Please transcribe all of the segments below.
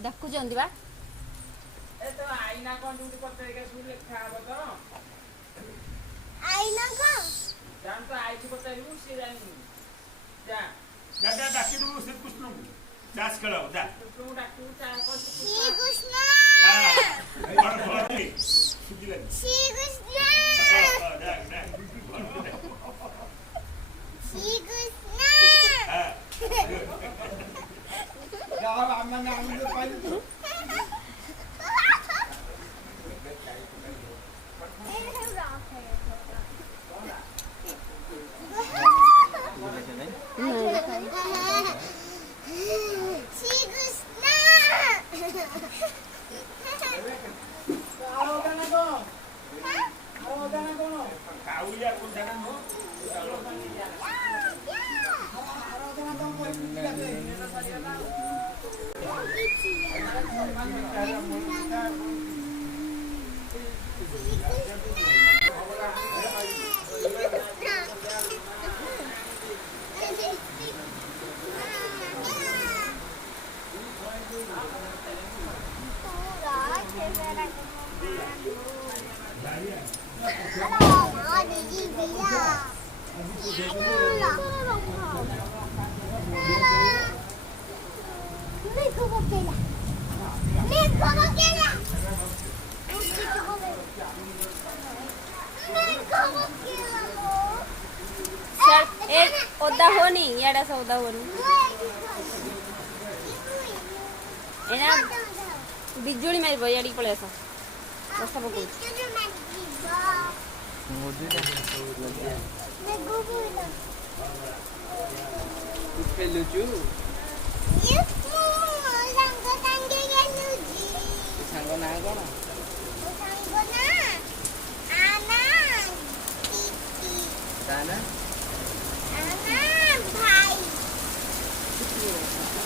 ଦେଖୁଛନ୍ତି ବା ଆଇନା କଣ ଡ୍ୟୁଟି ପଚାରିକା ସବୁ ଲେଖା ହବ ତ ଆଇନା କଣ ଜାଣ ତ ଆଇଛି ପଚାରିବୁ ସିଏ ଜାଣିନି ଯା ଯା ଯା ଡାକି ଦେବୁ ଶ୍ରୀକୃଷ୍ଣଙ୍କୁ ଚାଷ ଖେଳ ଯା କୃଷ୍ଣଙ୍କୁ ଡାକିବୁ ଚା ଶ୍ରୀକୃଷ୍ଣ ओदा होनी याडा सा ओदा होनी एना बिजुली मारिबो याडी पळे आसा रस्ता पकू ଖେଲୁଛୁ ସାଙ୍ଗ ନାଁ କଣ ତା ନା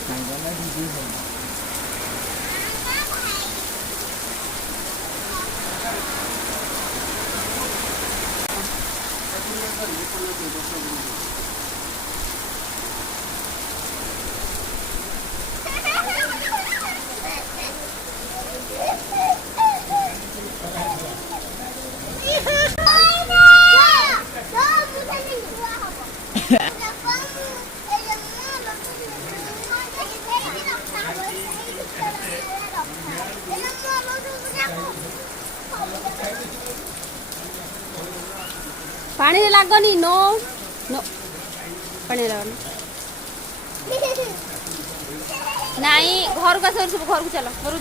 ସାଙ୍ଗ ନା ଦିଦି पानी लागनी नो नो पानी लागनी नहीं घर को सब घर को चलो घर